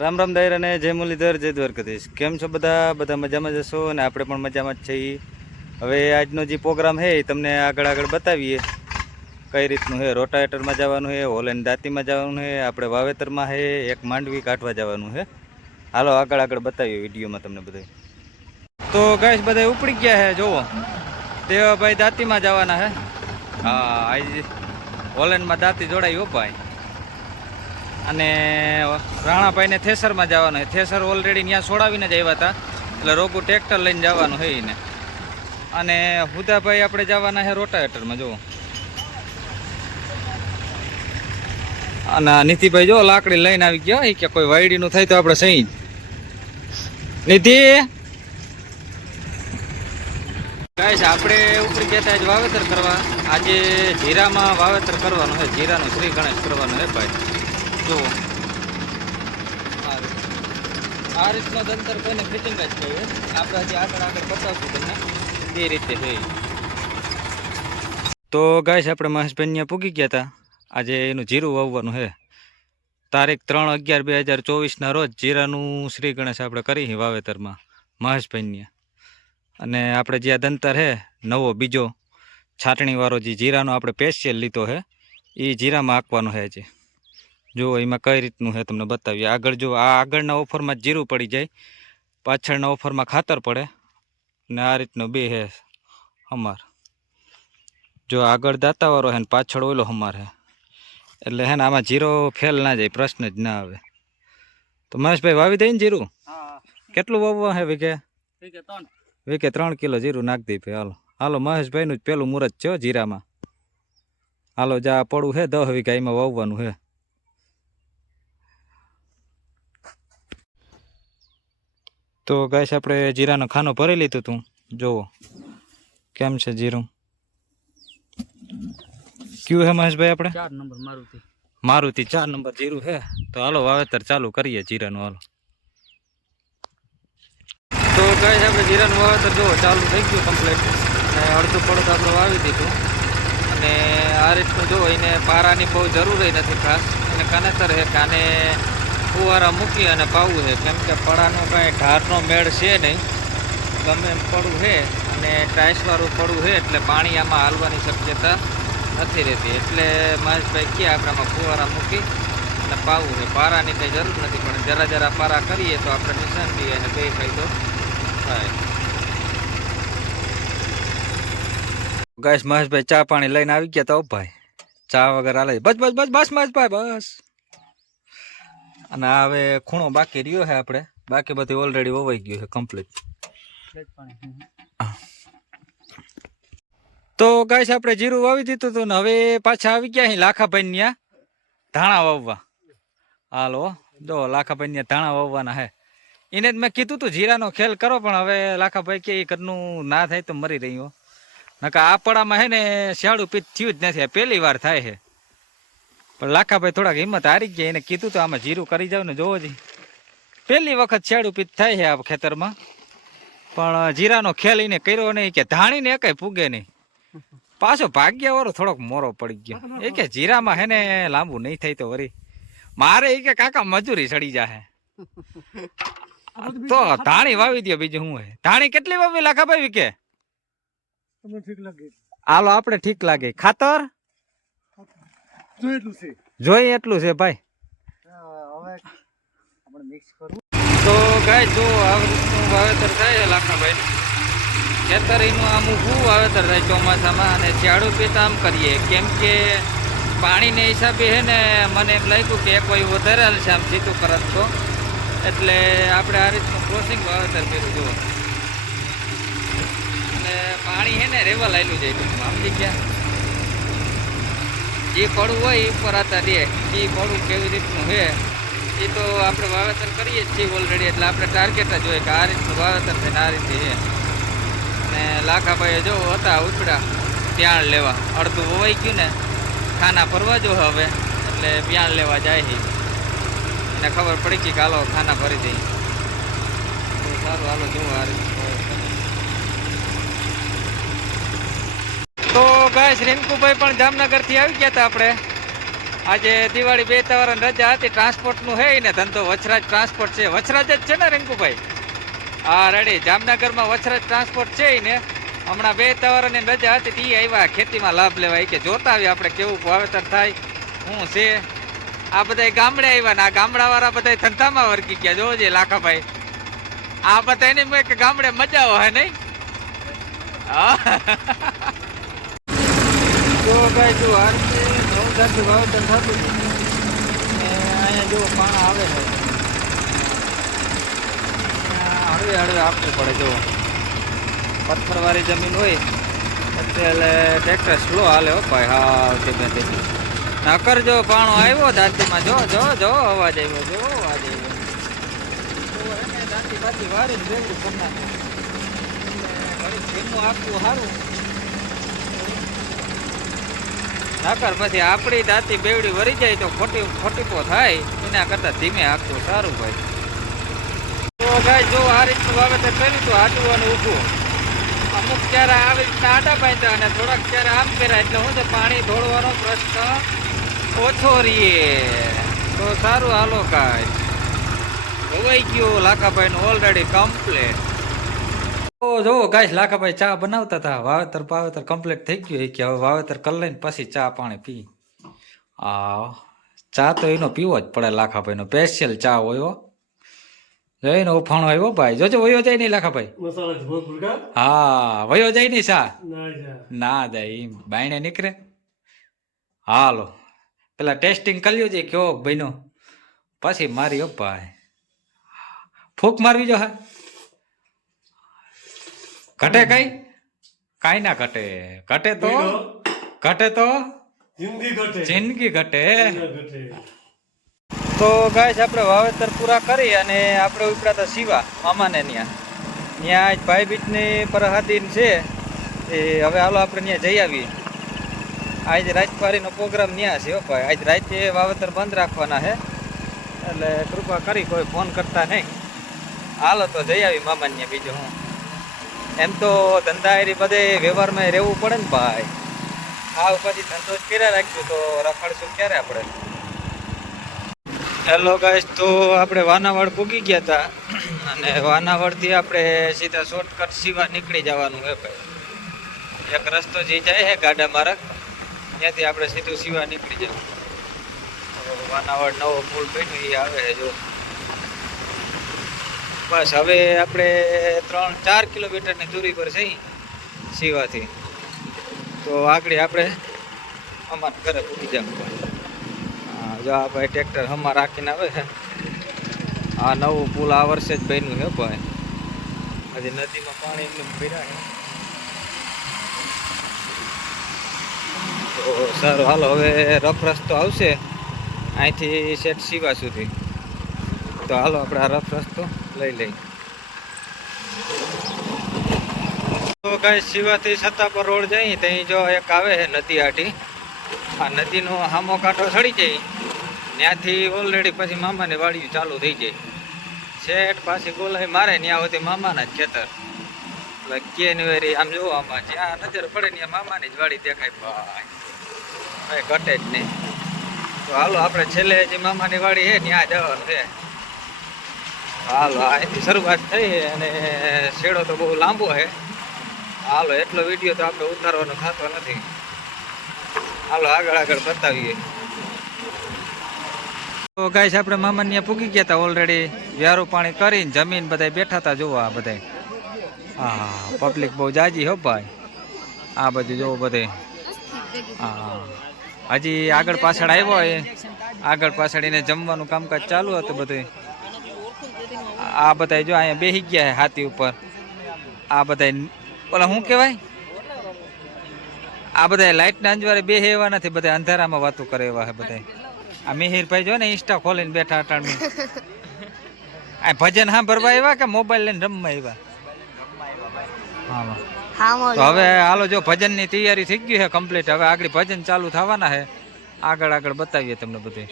રામ રામ દાયર અને જય મુરલીધર, જય દ્વારકાધીશ. કેમ છો બધા? બધા મજામાં જશો અને આપણે પણ મજામાં જ છીએ. હવે આજનો જે પ્રોગ્રામ છે એ તમને આગળ આગળ બતાવીએ. કઈ રીતનું છે? રોટાવેટરમાં જવાનું છે હોલેન દાંતીમાં જવાનું છે, આપણે વાવેતરમાં છે, એક માંડવી કાઢવા જવાનું છે. હાલો, આગળ આગળ બતાવીએ વિડીયોમાં તમને બધું તો ગાઈસ બધા ઉપડી ગયા છે જુઓ દેવાભાઈ દાંતીમાં જવાના છે. હા આજે હોલેન્ડમાં દાંતી જોડાઈ હો ભાઈ. અને રાણાભાઈને થેસરમાં જવાનું હોય થેસર ઓલરેડી ત્યાં છોડાવીને જ આવ્યા હતા. એટલે રોગું ટ્રેક્ટર લઈને જવાનું હોય ને અને હુદાભાઈ આપણે જવાના છે રોટાવેટરમાં, જુઓ. અને નીતિભાઈ જો લાકડી લઈને આવી ગયા એ કે કોઈ વાયડીનું થાય તો આપણે સહી. નીતિ! ગાઈસ, આપણે ઉપરી ગયા જ વાવેતર કરવા. આજે જીરામાં વાવેતર કરવાનું છે. જીરાનું શ્રી ગણેશ કરવાનું છે ભાઈ. જુઓ. આ રીતનો દંતર કોઈને ફિટિંગ જ કહીએ. આપણે હજી આગળ આગળ બતાવશું તમને એ રીતે છે તો ગાઈસ, આપણે મહેશભાઈને પૂગી ગયા હતા. આજે એનું જીરું વાવવાનું છે. તારીખ ત્રણ અગિયાર બે હજાર ચોવીસના રોજ જીરાનું શ્રી ગણેશ આપણે કરી વાવેતરમાં મહેશભાઈને અને આપણે જે આ દંતર છે, નવો બીજો છાટણીવાળો જે જીરાનો આપણે પેશિયલ લીધો છે એ જીરામાં આંકવાનો છે આજે. જો એમાં કઈ રીતનું છે તમને બતાવીએ. આગળ જો આ આગળના ઓફરમાં જીરું પડી જાય પાછળના ઓફરમાં ખાતર પડે ને આ રીતનો બે છે હમાર જો આગળ દાતાવાળો છે ને પાછળ ઓલો હમાર છે એટલે હે ને આમાં જીરો ફેલ ના જાય પ્રશ્ન જ ના આવે. તો મહેશભાઈ વાવી દઈએ ને જીરું? હા. કેટલું વાવવા હે વીઘે? વીઘે ત્રણ. કિલો જીરું નાખી દઈ ભાઈ હાલો. હાલો મહેશભાઈનું જ પેલું મુહૂર્ત છે જીરામાં. હાલો જા પડું છે દસ વીઘા એમાં વાવવાનું છે તો ગાઈસ આપણે જીરાનો ખાનો ભરી લીધું તું. જુઓ કેમ છે જીરું? કયું હે મહેશભાઈ આપણે? ચાર નંબર મારુતિ. મારુતિ ચાર નંબર જીરું હે? તો હાલો વાવેતર ચાલુ કરીએ જીરાનું હાલો. તો ગાઈસ આપણે જીરાનું વાવેતર જુઓ ચાલુ થઈ ગયું કમ્પ્લીટ અને અડધું પડત આપણે વાવી દીધું. અને આ રીતનું જુઓ એને પારાની બહુ જરૂર નથી ખાસ. અને કાનેતર છે કાને ફુવારા મૂકી અને પાવું છે. કેમ કે પડાનો કાંઈ ઢારનો મેળ છે નહીં. ગમે એમ પડવું છે અને ટાઈસવાળું પડવું છે એટલે પાણી આમાં હાલવાની શક્યતા નથી રહેતી. એટલે મહેશભાઈ કે આપણે આમાં ફુવારા મૂકી અને પાવું છે. પારાની કંઈ જરૂર નથી, પણ જરા જરા પારા કરીએ તો આપણે નિશાન નિશાનથી અને બે ફાયદો થાય. ગાઈસ, મહેશભાઈ ચા પાણી લઈને આવી ગયા તો ભાઈ. ચા વગર હાલે બસ બસ બસ બસ, મહેશભાઈ, બસ. અને હવે ખૂણો બાકી રહ્યો છે આપણે. બાકી બધી ઓલરેડી વવાઈ ગયું છે કમ્પ્લીટ તો ગાઈસ, આપણે જીરું વાવી દીધું હતું ને હવે પાછા આવી ગયા અહીં લાખાભાઈ ત્યાં ધાણા વાવવા. હાલો, જો લાખાભાઈ ત્યાં ધાણા વાવવાના હે એને જ મેં કીધું તું, જીરાનો ખેલ કરો, પણ હવે લાખાભાઈ કે ઘરનું ના થાય તો મરી રહ્યો. નકા આ પડામાં હે ને શિયાળું પીત થયું જ નથી પહેલી વાર થાય છે. પણ લાખાભાઈ થોડાક હિંમત હારી ગયા. એને કીધું તો આમાં જીરું કરી જાવ ને જોવો જી. પહેલી વખત છેડું પીત થાય છે આ ખેતરમાં. પણ જીરાનો ખેલ એને કર્યો નહીં કે ધાણીને કઈ પૂગે નહીં. પાછો ભાગ્યવાળો થોડોક મોરો પડી ગયો. એ કે જીરામાં હે ને લાંબુ નહીં થાય તો વરી. મારે એ કે કાકા મજૂરી સડી જાહે. તો ધાણી વાવી દો બીજું શું હે ધાણી કેટલી વાવી લાખાભાઈ કે હાલો આપણે ઠીક લાગે. ખાતર? જો એટલું છે. જોઈ એટલું છે ભાઈ. હવે આપણે મિક્સ કરવું તો ગાય જો આ રીતનું વાવેતર થાય છે લાખાભાઈ ખેતર એનું આમ ઊભું વાવેતર થાય ચોમાસામાં અને ઝાડુ પીતા આમ કરીએ. કેમ કે પાણીને હિસાબે છે ને મને એમ લાગ્યું કે એક વાયુ વધારે હાલશે આમ સીધું કરત તો એટલે આપણે આ રીતનું ક્રોસિંગ વાવેતર કર્યું જુઓ. અને પાણી છે ને રેવા લાયેલું જાય ટૂંકમાં સમજી ગયા જે પડવું હોય એ ઉપર આતા દે એ પડવું કેવી રીતનું છે, એ તો આપણે વાવેતર કરીએ જ છીએ ઓલરેડી એટલે આપણે ટાર્ગેટ જ હોય કે આ રીતનું વાવેતર થઈને આ રીતે છે. અને લાખાભાઈએ જો હતા ઉપડા, પ્યાણ લેવા. અડધું વવાઈ ગયું ને, ખાના ભરવા જો હવે, એટલે પ્યાણ લેવા જાય છે. એને ખબર પડી કે હાલો ખાના ભરી દઈએ. સારું, હાલો જોવું આ રીતનું ગાય રિંકુભાઈ પણ જામનગરથી આવી ગયા હતા આપણે. આજે દિવાળી બે તવાર રજા હતી, ટ્રાન્સપોર્ટનું હે ને ધંધો, વછરાજ ટ્રાન્સપોર્ટ છે. વછરાજ જ છે ને રિંકુભાઈ હા, રેડી. જામનગરમાં વછરાજ ટ્રાન્સપોર્ટ છે ને હમણાં બે તવારની રજા હતી, તી આવ્યા. ખેતીમાં લાભ લેવાય કે જોતા આવી આપણે કેવું વાવેતર થાય શું છે. આ બધા ગામડે આવ્યા ને આ ગામડાવાળા બધા ધંધામાં વર્ગી ગયા. જોજે લાખાભાઈ. આ બધા એની મેં કે ગામડે મજા આવે નહીં? હા. જો ભાઈ, જો આ રીતે નવ વાવેતર થતું. ને અહીંયા જો પાણા આવે છે. હળવે હળવે આપવું પડે, જો. પથ્થરવાળી જમીન હોય એટલે ટ્રેક્ટર સ્લો હાલે હો ભાઈ. હા ધીમે ધીમે નકર જો પાણો આવ્યો દાંતીમાં જો જો જો, અવાજ આવ્યો, જો, અવાજ આવ્યો. દાંતી બાંતી વારીને ભેગું કરી નાખે. એટલે આપવું સારું. નકર પછી આપણી દાંતી બેવડી વરી જાય તો ખોટી ખોટીપો થાય. એના કરતાં ધીમે આપવું સારું ભાઈ. તો ભાઈ જો આ રીતનું વાવેતર કર્યું તો અને ઊભું. અમુક ક્યારે આવી રીતના આડા બાંધ્યા અને થોડાક ક્યારે આમ કર્યા એટલે હું છે પાણી ઢોળવાનો પ્રશ્ન ઓછો રહીએ. તો સારું હાલો કાંઈ ધોવાઈ ગયો લાખાભાઈનું ઓલરેડી કમ્પ્લીટ જો ગાઈસ લાખાભાઈ ચા બનાવતા હતા. વાવેતર વાવેતર કમ્પ્લીટ થઈ ગયું કે હવે વાવેતર કરી લઈને પછી ચા પાણી પી. આ ચા તો એનો પીવો જ પડે લાખાભાઈનો. સ્પેશિયલ ચા હોય જઈને ઉફાણો આવ્યો ભાઈ. જોજો વયો જાય નહીં લાખાભાઈ? હા વયો જાય નહીં ચા? ના જાય. એમ બાયણે નીકળે. હાલો પેલા ટેસ્ટિંગ કરી લ્યો છે કેવો ભાઈનો. પછી મારી ભાઈ. ફૂક મારવી જો હા. ઘટે કઈ? કાંઈ ના ઘટે. ઘટે તો? ઘટે તો? જિંદગી ઘટે. તો ગાય આપણે વાવેતર પૂરા કરી અને આપણે ઉપડા હતા શિવા મામાને ત્યાં ત્યાં આજ ભાઈ બીજની પરહાદીન છે. એ હવે હાલો આપણે ત્યાં જઈ આવીએ. આજ રાજપારીનો પ્રોગ્રામ ત્યાં છે ભાઈ. આજ રાતે વાવેતર બંધ રાખવાના છે એટલે કૃપા કરી કોઈ ફોન કરતા નહીં. હાલો તો જઈ આવી મામાને ત્યાં બીજું હું. એમ તો ધંધા એરી બધે વ્યવહારમાં રહેવું પડે ને ભાઈ. આ પછી ધંધો જ કર્યા રાખ્યું તો રખડશું ક્યારે આપણે? હેલો ગાઈસ તો આપણે વાનાવાડ પૂગી ગયા હતા અને વાનાવાડથી આપણે સીધા શોર્ટકટ સિવા નીકળી જવાનું છે ભાઈ. એક રસ્તો જે જાય છે ગાડા મારક, ત્યાંથી આપણે સીધું સીવા નીકળી જવું વાનાવાડ નવો પુલ બન્યો એ આવે છે જો. બસ હવે આપણે ત્રણ ચાર કિલોમીટરની દૂરી પર છે સિવાથી તો આગળ આપણે અમારા ઘરે પૂગી જવું હા, જો આ ભાઈ ટ્રેક્ટર હમા રાખીને આવે છે. આ નવું પુલ આ વર્ષે જ બન્યું છે ભાઈ. હજી નદીમાં પાણી એટલું ભર્યા તો સારું હાલો હવે રફ રસ્તો આવશે. અહીંથી શેઠ શિવા સુધી. તો હાલો આપણે આ રફ રસ્તો લઈ લઈ તો કઈ શિવાથી સત્તાપર રોડ જઈ ત્યાં જો એક આવે છે નદી આટી. આ નદીનો હામો કાંઠો સડી જાય. ત્યાંથી ઓલરેડી પછી મામાની વાડી ચાલુ થઈ જાય. શેઠ પાછી ગોલાઈ મારે ત્યાં સુધી મામાના જ ખેતર. એટલે કેનવેરી આમ જોવો આમાં જ્યાં નજર પડે ત્યાં મામાની જ વાડી દેખાય. ભાઈ ભાઈ ઘટે જ નહીં. તો હાલો, આપણે છેલ્લે જે મામાની વાડી છે ત્યાં જવાનું છે. હાલો અહીંથી શરૂઆત થઈ અને શેડો તો બહુ લાંબો છે. હાલો, એટલો વીડિયો તો આપણે ઉતારવાનો થતો નથી. હાલો, આગળ આગળ બતાવીએ. તો ગાઈસ આપણે મામાને ત્યાં પૂગી ગયા હતા ઓલરેડી વ્યારું પાણી કરીને જમીન બધા બેઠા હતા જોવો આ બધા હા પબ્લિક બહુ જાજી હો ભાઈ. આ બધું જોવો બધે હા. હજી આગળ પાછળ આવ્યો એ. આગળ પાછળ એને જમવાનું કામકાજ ચાલુ હતું બધું આ બધા જો અહીંયા બેસી ગયા છે હાથી ઉપર. આ બધા ઓલા શું કહેવાય? આ બધા લાઈટના અંજવારે બે એવા નથી બધા અંધારામાં વાતો કરે એવા છે બધા આ મિહિરભાઈ જો ને ઇન્સ્ટા ખોલીને બેઠા અટાણું. આ ભજન હા ભરવા આવ્યા કે મોબાઈલ લઈને રમવા આવ્યા? હા તો હવે હાલો જો ભજનની તૈયારી થઈ ગઈ છે કમ્પ્લીટ. હવે આગળ ભજન ચાલુ થવાના છે. આગળ આગળ બતાવીએ તમને બધું.